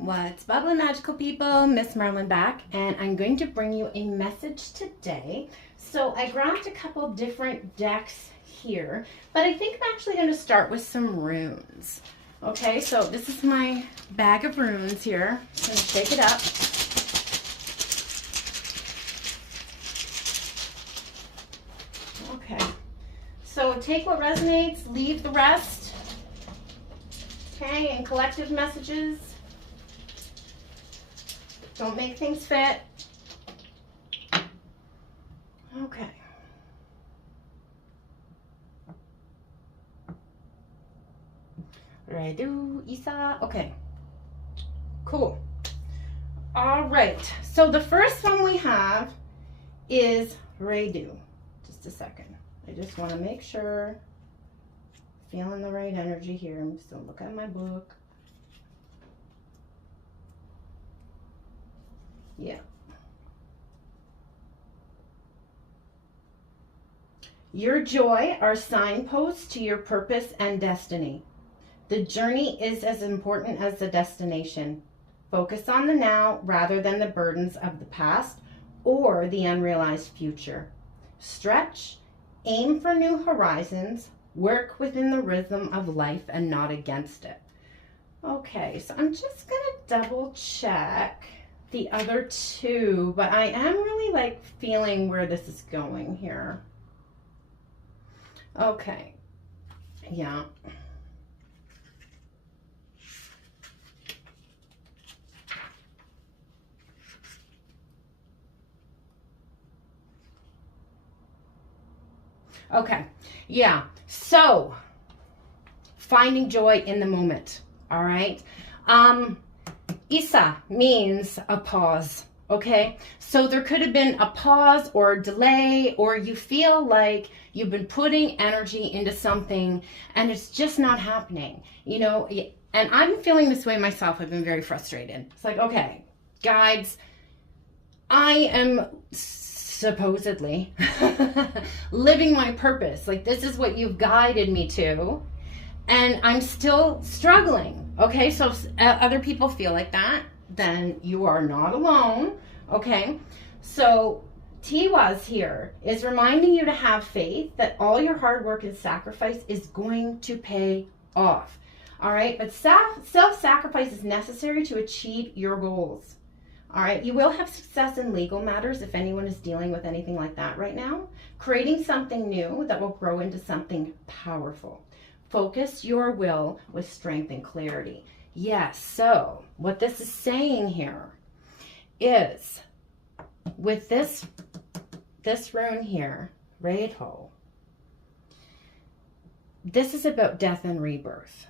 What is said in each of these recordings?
What's bubbling, magical people? Miss Merlin back, and I'm going to bring you a message today. So I grabbed a couple different decks here, but I think I'm actually going to start with some runes. Okay, so this is my bag of runes here. I'm going to shake it up. Okay, so take what resonates, leave the rest. Okay, and collective messages. Don't make things fit. Okay. Redu, Isa. Okay. Cool. All right. So the first one we have is Redu. Just a second. I just want to make sure. Feeling the right energy here. I'm just going to look at my book. Yeah. Your joy are signposts to your purpose and destiny. The journey is as important as the destination. Focus on the now rather than the burdens of the past or the unrealized future. Stretch, aim for new horizons, work within the rhythm of life and not against it. Okay, so I'm just going to double check the other two, but I am really feeling where this is going here. Okay. Yeah. Okay. Yeah. So, finding joy in the moment. All right. Isa means a pause, okay? So there could have been a pause or a delay, or you feel like you've been putting energy into something and it's just not happening, you know? And I'm feeling this way myself. I've been very frustrated. It's like, okay, guides, I am supposedly living my purpose. Like, this is what you've guided me to. And I'm still struggling, okay? So if other people feel like that, then you are not alone, okay? So Tiwaz here is reminding you to have faith that all your hard work and sacrifice is going to pay off, all right? But self-sacrifice is necessary to achieve your goals, all right? You will have success in legal matters if anyone is dealing with anything like that right now. Creating something new that will grow into something powerful. Focus your will with strength and clarity. Yes, so what this is saying here is with this rune here, Reidho, this is about death and rebirth.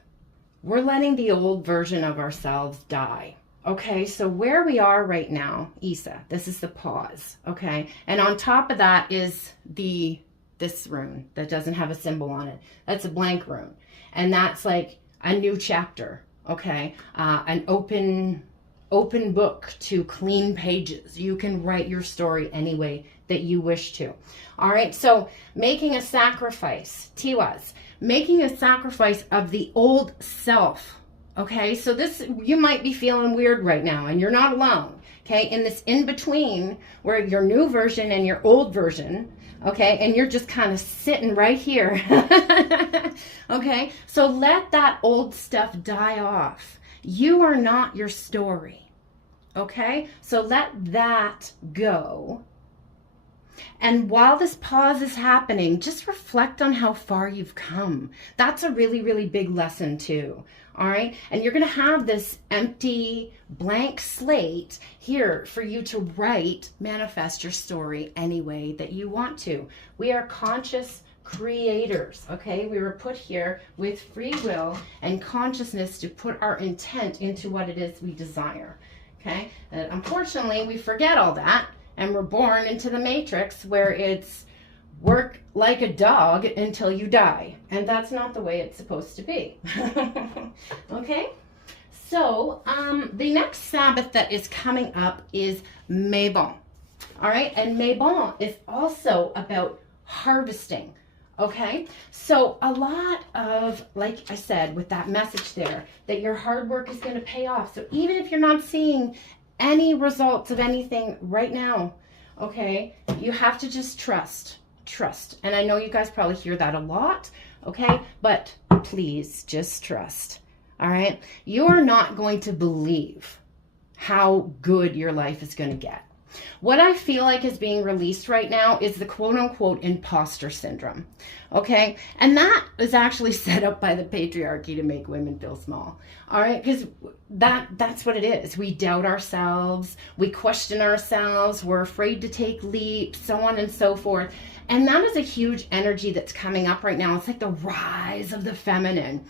We're letting the old version of ourselves die. Okay, so where we are right now, Isa, this is the pause, okay? And on top of that is this rune that doesn't have a symbol on it. That's a blank rune. And that's like a new chapter, okay? An open book to clean pages. You can write your story any way that you wish to. All right, so making a sacrifice, Tiwaz, making a sacrifice of the old self, okay? So this, you might be feeling weird right now, and you're not alone, okay? In this in-between where your new version and your old version, okay, and you're just kind of sitting right here. Okay, so let that old stuff die off. You are not your story. Okay, so let that go. And while this pause is happening, just reflect on how far you've come. That's a really, really big lesson too. All right. And you're going to have this empty blank slate here for you to write, manifest your story any way that you want to. We are conscious creators. Okay. We were put here with free will and consciousness to put our intent into what it is we desire. Okay. And unfortunately, we forget all that. And we're born into the matrix where it's work like a dog until you die. And that's not the way it's supposed to be. Okay? So, the next Sabbath that is coming up is Mabon. All right? And Mabon is also about harvesting. Okay, so a lot of, like I said, with that message there, that your hard work is going to pay off. So even if you're not seeing any results of anything right now, okay, you have to just trust. And I know you guys probably hear that a lot, okay, but please just trust. All right, you're not going to believe how good your life is going to get. What I feel like is being released right now is the quote unquote imposter syndrome. Okay. And that is actually set up by the patriarchy to make women feel small. All right. Because that's what it is. We doubt ourselves. We question ourselves. We're afraid to take leaps, so on and so forth. And that is a huge energy that's coming up right now. It's like the rise of the feminine.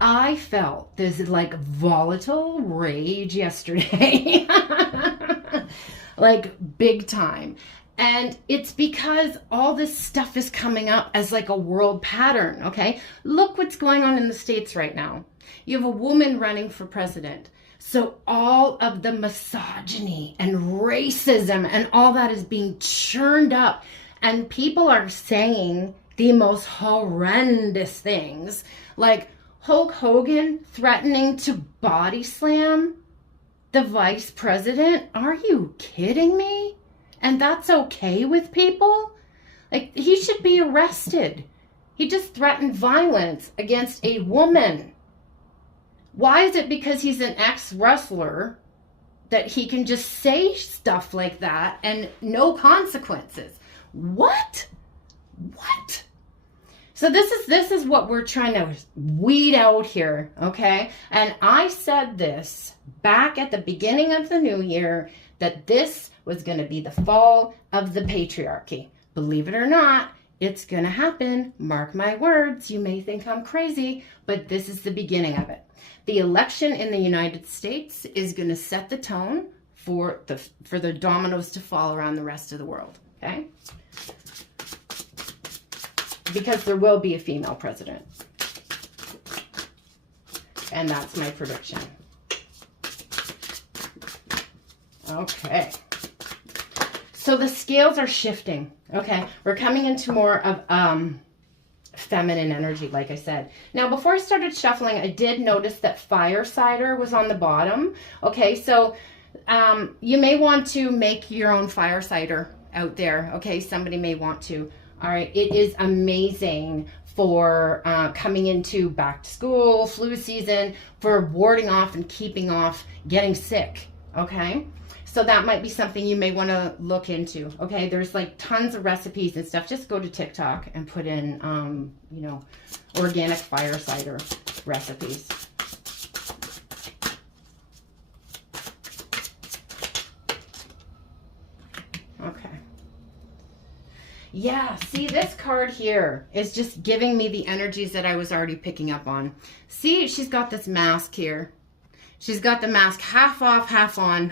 I felt this like volatile rage yesterday. Like big time. And it's because all this stuff is coming up as like a world pattern, okay? Look what's going on in the States right now. You have a woman running for president. So all of the misogyny and racism and all that is being churned up. And people are saying the most horrendous things, like Hulk Hogan threatening to body slam the vice president. Are you kidding me? And that's okay with people? Like, he should be arrested. He just threatened violence against a woman. Why is it because he's an ex-wrestler that he can just say stuff like that and no consequences? What? So this is what we're trying to weed out here, okay? And I said this back at the beginning of the new year, that this was going to be the fall of the patriarchy. Believe it or not, it's going to happen. Mark my words. You may think I'm crazy, but this is the beginning of it. The election in the United States is going to set the tone for the dominoes to fall around the rest of the world, okay? Because there will be a female president. And that's my prediction. Okay. So the scales are shifting. Okay. We're coming into more of feminine energy, like I said. Now, before I started shuffling, I did notice that fire cider was on the bottom. Okay. So you may want to make your own fire cider out there. Okay. Somebody may want to. All right, it is amazing for coming into back to school, flu season, for warding off and keeping off getting sick, okay? So that might be something you may want to look into, okay? There's like tons of recipes and stuff. Just go to TikTok and put in, organic fire cider recipes. Okay. Yeah, see, this card here is just giving me the energies that I was already picking up on. See, she's got this mask here. She's got the mask half off, half on.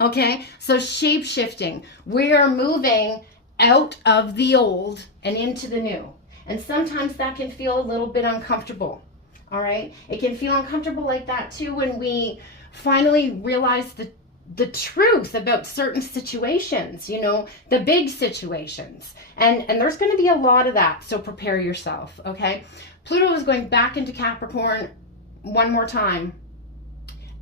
Okay, so shape shifting. We are moving out of the old and into the new. And sometimes that can feel a little bit uncomfortable. All right, it can feel uncomfortable like that too when we finally realize the truth about certain situations, the big situations. And there's going to be a lot of that, so prepare yourself, okay? Pluto is going back into Capricorn one more time,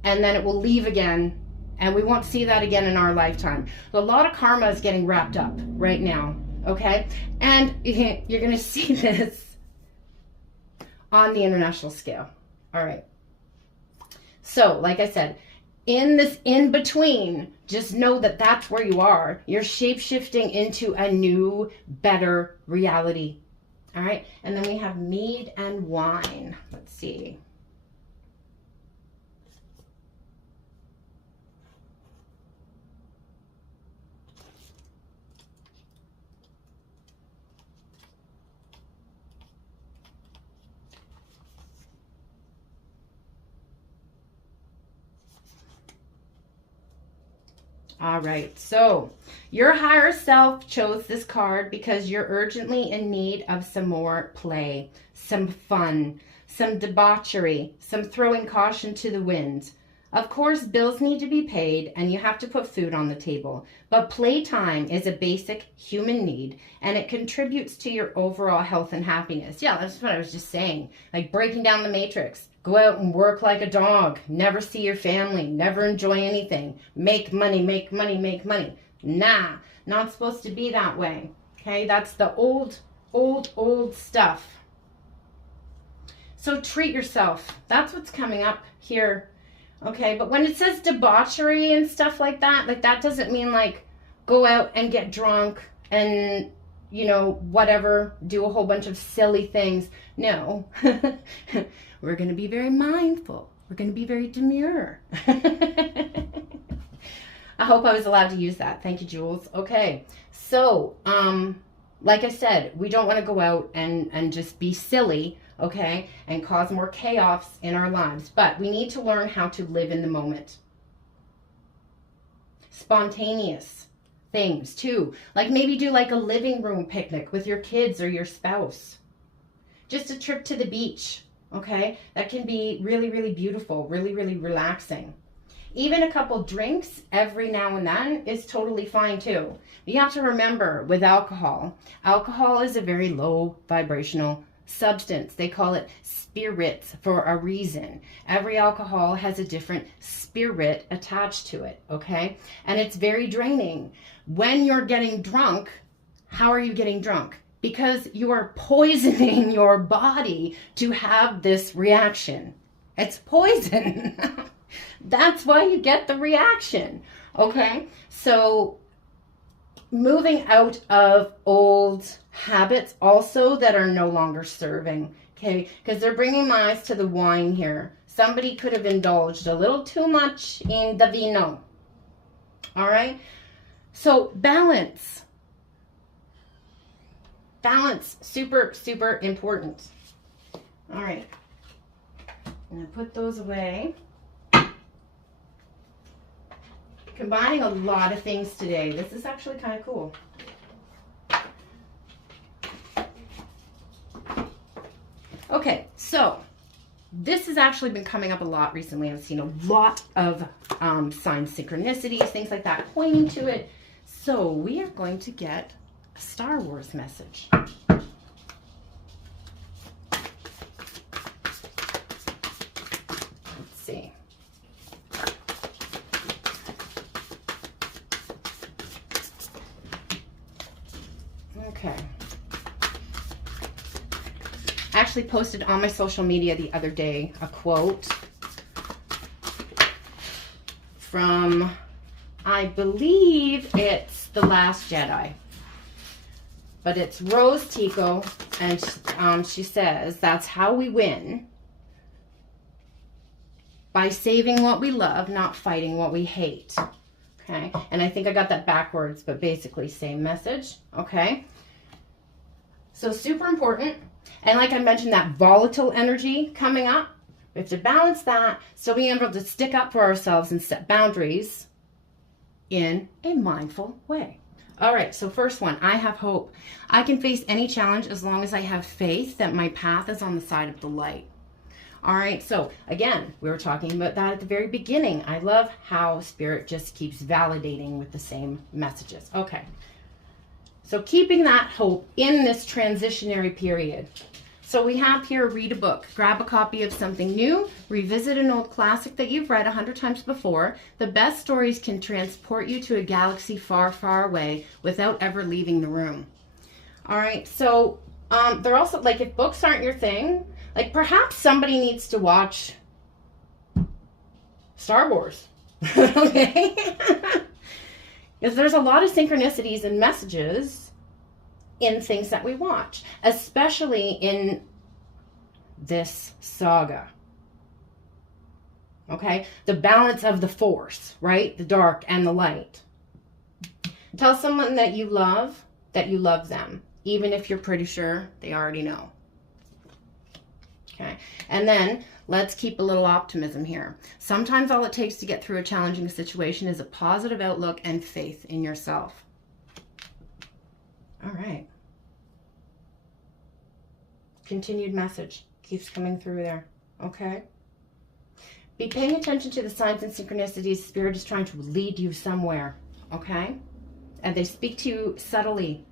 and then it will leave again, and we won't see that again in our lifetime. So a lot of karma is getting wrapped up right now, okay? And you're going to see this on the international scale, all right? So, like I said, in this in-between, just know that that's where you are. You're shape-shifting into a new, better reality. All right? And then we have mead and wine. Let's see. All right, so your higher self chose this card because you're urgently in need of some more play, some fun, some debauchery, some throwing caution to the wind. Of course, bills need to be paid and you have to put food on the table, but playtime is a basic human need and it contributes to your overall health and happiness. Yeah, that's what I was just saying. Like breaking down the matrix. Go out and work like a dog. Never see your family. Never enjoy anything. Make money, make money, make money. Nah, not supposed to be that way. Okay, that's the old stuff. So treat yourself. That's what's coming up here. Okay, but when it says debauchery and stuff like that doesn't mean like go out and get drunk and, you know, whatever, do a whole bunch of silly things. No, we're going to be very mindful. We're going to be very demure. I hope I was allowed to use that. Thank you, Jules. Okay, so, like I said, we don't want to go out and just be silly, okay, and cause more chaos in our lives. But we need to learn how to live in the moment. Spontaneous things, too. Like maybe do like a living room picnic with your kids or your spouse. Just a trip to the beach, okay? That can be really, really beautiful, really, really relaxing. Even a couple drinks every now and then is totally fine too. You have to remember with alcohol is a very low vibrational substance. They call it spirits for a reason. Every alcohol has a different spirit attached to it, okay? And it's very draining. When you're getting drunk, how are you getting drunk? Because you are poisoning your body to have this reaction. It's poison. That's why you get the reaction, okay? So moving out of old habits also that are no longer serving, okay? Because they're bringing my eyes to the wine here. Somebody could have indulged a little too much in the vino, all right? So balance. Balance, super, super important. All right, I'm gonna put those away. Combining a lot of things today. This is actually kind of cool. Okay, so this has actually been coming up a lot recently. I've seen a lot of sign synchronicities, things like that pointing to it. So we are going to get a Star Wars message. Let's see. Okay. I actually posted on my social media the other day a quote from, I believe it's The Last Jedi. But it's Rose Tico, and she says, that's how we win. By saving what we love, not fighting what we hate. Okay, and I think I got that backwards, but basically same message, okay? So super important. And like I mentioned, that volatile energy coming up, we have to balance that, so being able to stick up for ourselves and set boundaries in a mindful way. All right, so first one, I have hope. I can face any challenge as long as I have faith that my path is on the side of the light. All right, so again, we were talking about that at the very beginning. I love how Spirit just keeps validating with the same messages. Okay, so keeping that hope in this transitionary period. So we have here, read a book, grab a copy of something new, revisit an old classic that you've read 100 times before. The best stories can transport you to a galaxy far, far away without ever leaving the room. All right, so they're also, like, if books aren't your thing, like perhaps somebody needs to watch Star Wars, okay? Because there's a lot of synchronicities and messages in things that we watch, especially in this saga. Okay? The balance of the force, right? The dark and the light. Tell someone that you love them, even if you're pretty sure they already know. Okay? And then let's keep a little optimism here. Sometimes all it takes to get through a challenging situation is a positive outlook and faith in yourself. All right. Continued message keeps coming through there. Okay. Be paying attention to the signs and synchronicities. Spirit is trying to lead you somewhere, okay? And they speak to you subtly.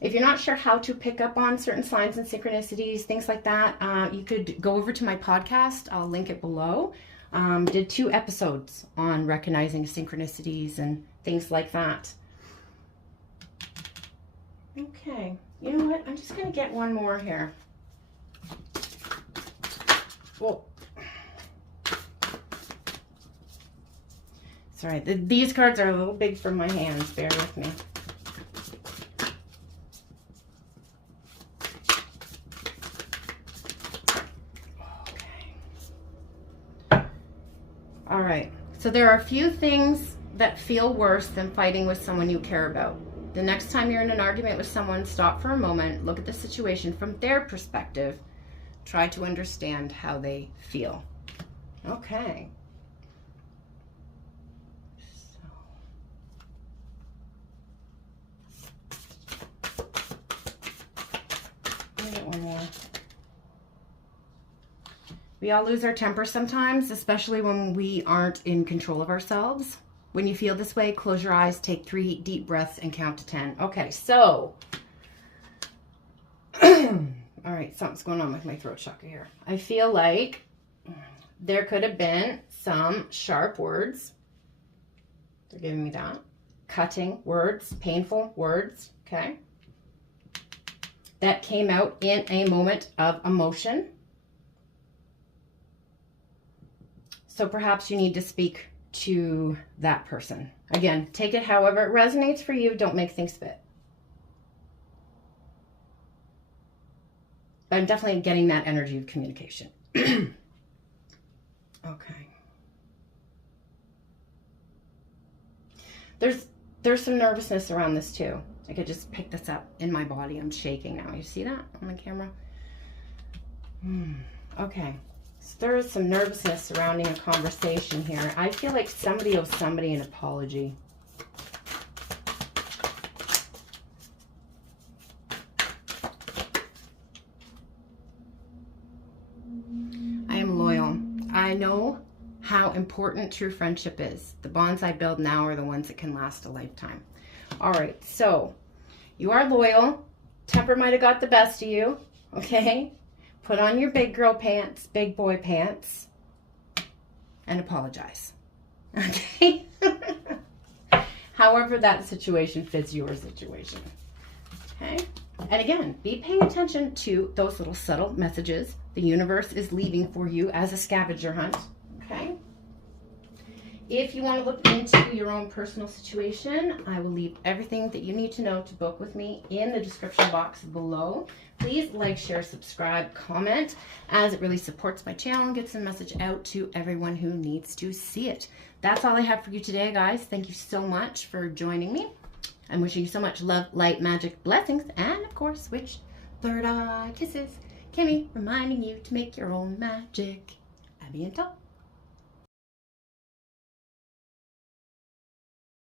If you're not sure how to pick up on certain signs and synchronicities, things like that, you could go over to my podcast. I'll link it below. Did 2 episodes on recognizing synchronicities and things like that. Okay, you know what? I'm just going to get one more here. Well, sorry, these cards are a little big for my hands. Bear with me. All right, so there are a few things that feel worse than fighting with someone you care about. The next time you're in an argument with someone, stop for a moment, look at the situation from their perspective, try to understand how they feel. Okay. Let me get one more. We all lose our temper sometimes, especially when we aren't in control of ourselves. When you feel this way, close your eyes, take 3 deep breaths, and count to 10. Okay, so, all right, something's going on with my throat chakra here. I feel like there could have been some sharp words. They're giving me that. Cutting words, painful words, okay? That came out in a moment of emotion. So perhaps you need to speak to that person. Again, take it however it resonates for you. Don't make things fit. But I'm definitely getting that energy of communication. Okay. There's some nervousness around this too. I could just pick this up in my body. I'm shaking now. You see that on the camera? Okay. So there is some nervousness surrounding a conversation here. I feel like somebody owes somebody an apology. I am loyal. I know how important true friendship is. The bonds I build now are the ones that can last a lifetime. All right, so you are loyal. Temper might have got the best of you, okay? Put on your big girl pants, big boy pants, and apologize. Okay? However that situation fits your situation. Okay? And again, be paying attention to those little subtle messages the universe is leaving for you as a scavenger hunt. Okay? If you want to look into your own personal situation, I will leave everything that you need to know to book with me in the description box below. Please like, share, subscribe, comment, as it really supports my channel and gets the message out to everyone who needs to see it. That's all I have for you today, guys. Thank you so much for joining me. I'm wishing you so much love, light, magic, blessings, and of course, switch third eye kisses. Kimmy reminding you to make your own magic. A bientôt.